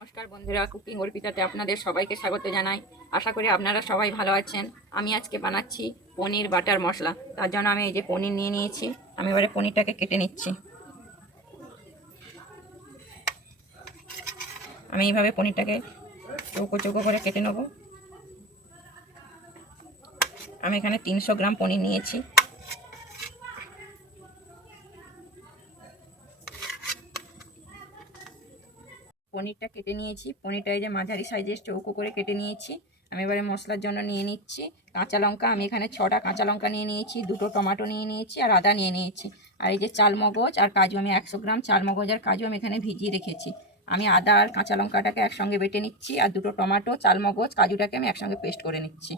নমস্কার বন্ধুরা, কুকিং অর্পিতাতে আপনাদের সবাইকে স্বাগত জানাই। আশা করি আপনারা সবাই ভালো আছেন। আমি আজকে বানাচ্ছি পনির বাটার মশলা। তার জন্য আমি এই যে পনির নিয়ে নিয়েছি। আমি এবারে পনিরটাকে কেটে নিচ্ছি। আমি এইভাবে পনিরটাকে চৌকো চৌকো করে কেটে নেব। আমি এখানে তিনশো গ্রাম পনির নিয়েছি। পনিরটা কেটে নিয়েছি। পনিরটা এই যে মাঝারি সাইজের চৌকো করে কেটে নিয়েছি। আমি এবারে মশলার জন্য নিয়ে নিচ্ছি। কাঁচা লঙ্কা, আমি এখানে ছটা কাঁচা লঙ্কা নিয়ে নিয়েছি, দুটো টমাটো নিয়ে নিয়েছি আর আদা নিয়ে নিয়েছি। আর এই যে চাল মগজ আর কাজু, আমি একশো গ্রাম চাল মগজ আর কাজু আমি এখানে ভিজিয়ে রেখেছি। আমি আদা আর কাঁচা লঙ্কাটাকে একসঙ্গে বেটে নিচ্ছি আর দুটো টমাটো চাল মগজ কাজুটাকে আমি একসঙ্গে পেস্ট করে নিচ্ছি।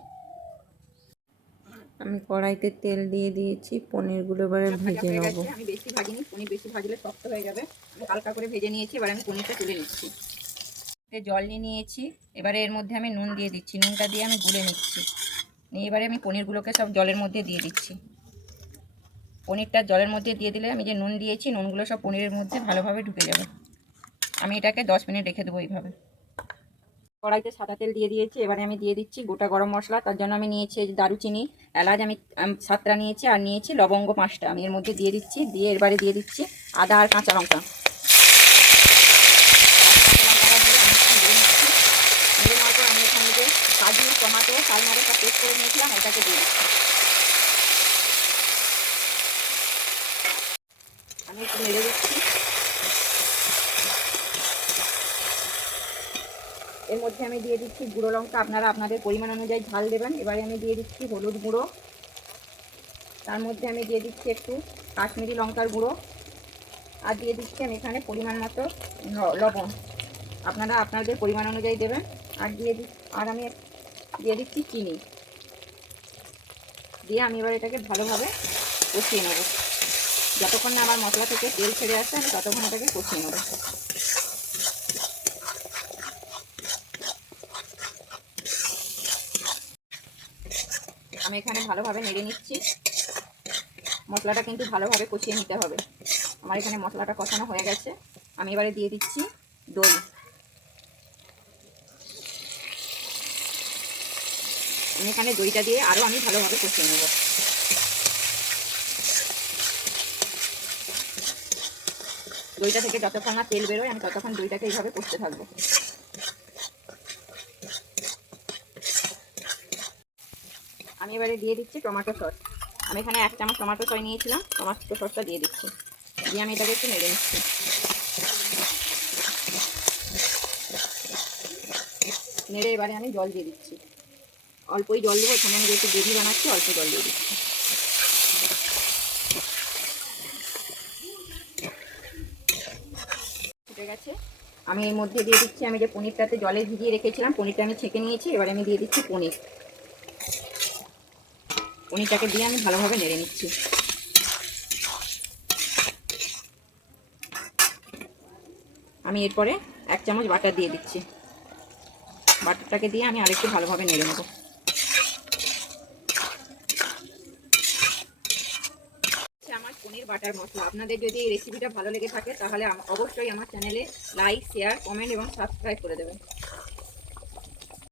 আমি কড়াইতে তেল দিয়ে দিয়েছি পনিরগুলো এবারে ভেজে নেব। আমি বেশি ভাজিনি পনির বেশি ভাজলে শক্ত হয়ে যাবে। আমি হালকা করে ভেজে নিয়েছি এবার আমি পনিরটা তুলে নিচ্ছি। এতে জল নিয়ে নিয়েছি এবারে এর মধ্যে আমি নুন দিয়ে দিচ্ছি নুনটা দিয়ে আমি গুলে নিচ্ছি। নিয়ে এবারে আমি পনিরগুলোকে সব জলের মধ্যে দিয়ে দিচ্ছি। পনিরটা জলের মধ্যে দিয়ে দিলে আমি যে নুন দিয়েছি নুনগুলো সব পনিরের মধ্যে ভালোভাবে ঢুকে যাবে। আমি এটাকে দশ মিনিট রেখে দেবো এইভাবে। কড়াইতে সাদা তেল দিয়ে দিয়েছি, এবারে আমি দিয়ে দিচ্ছি গোটা গরম মশলা, তার জন্য আমি নিয়েছি দারুচিনি, এলাচ, আমি সাতটা নিয়েছি আর নিয়েছি লবঙ্গ পাঁচটা, আমি এর মধ্যে দিয়ে দিচ্ছি, দিয়ে এবারে দিয়ে দিচ্ছি আদা আর কাঁচা লঙ্কা। কাজু টমাটো চাল মগজটা পেস্ট করে নিয়েছিলাম এটাকে দিয়ে দিচ্ছি আমি একটু নেড়ে দিচ্ছি। এর মধ্যে আমি দিয়ে দিচ্ছি গুঁড়ো লঙ্কা। আপনারা আপনাদের পরিমাণ অনুযায়ী ঝাল দেবেন। এবারে আমি দিয়ে দিচ্ছি হলুদ গুঁড়ো। তার মধ্যে আমি দিয়ে দিচ্ছি একটু কাশ্মীরি লঙ্কার গুঁড়ো। আর দিয়ে দিচ্ছি আমি এখানে পরিমাণ মতো লবণ। আপনারা আপনাদের পরিমাণ অনুযায়ী দেবেন। আর দিয়ে দি আর আমি দিয়ে দিচ্ছি চিনি। দিয়ে আমি এবার এটাকে ভালোভাবে কষিয়ে নেব। যতক্ষণ না আমার মশলা থেকে তেল ছেড়ে আসে আমি ততক্ষণ এটাকে কষিয়ে নেব। আমি এখানে ভালোভাবে নেড়ে নিচ্ছি। মশলাটা কিন্তু ভালোভাবে কষিয়ে নিতে হবে। আমার এখানে মশলাটা কষানো হয়ে গেছে। আমি এবারে দিয়ে দিচ্ছি দই। আমি এখানে দইটা দিয়ে আরও আমি ভালোভাবে কষিয়ে নেব। দইটা থেকে যতক্ষণ না তেল বেরোয়, আমি ততক্ষণ দইটাকে এইভাবে কষতে থাকব। আমি এবারে দিয়ে দিচ্ছি টমেটো সস। আমি এখানে এক চামচ টমেটো সস নিয়েছিলাম, টমেটো সসটা দিয়ে দিচ্ছি। দিয়ে আমি এটাকে একটু নেড়ে নিচ্ছি। নেড়ে এবারে আমি জল দিয়ে দিচ্ছি। অল্পই জল দেবো এখানে আমি যেহেতু গ্রেভি বানাচ্ছি, অল্প জল দিয়ে দিচ্ছি। ফুটে গেছে। আমি এর মধ্যে দিয়ে দিচ্ছি, আমি যে পনিরটাতে জলে ভিজিয়ে রেখেছিলাম, পনিরটা আমি ছেঁকে নিয়েছি, এবারে আমি দিয়ে দিচ্ছি পনির। পনিরটাকে দিয়ে আমি ভালোভাবে নেড়ে নিচ্ছি। আমি এরপরে এক চামচ বাটার দিয়ে দিচ্ছি। বাটারটাকে দিয়ে আমি আরেকটু ভালোভাবে নেড়ে নেব। আমার পনির বাটার মশলা। আপনাদের যদি এই রেসিপিটা ভালো লেগে থাকে, তাহলে অবশ্যই আমার চ্যানেলে লাইক শেয়ার কমেন্ট এবং সাবস্ক্রাইব করে দেবেন।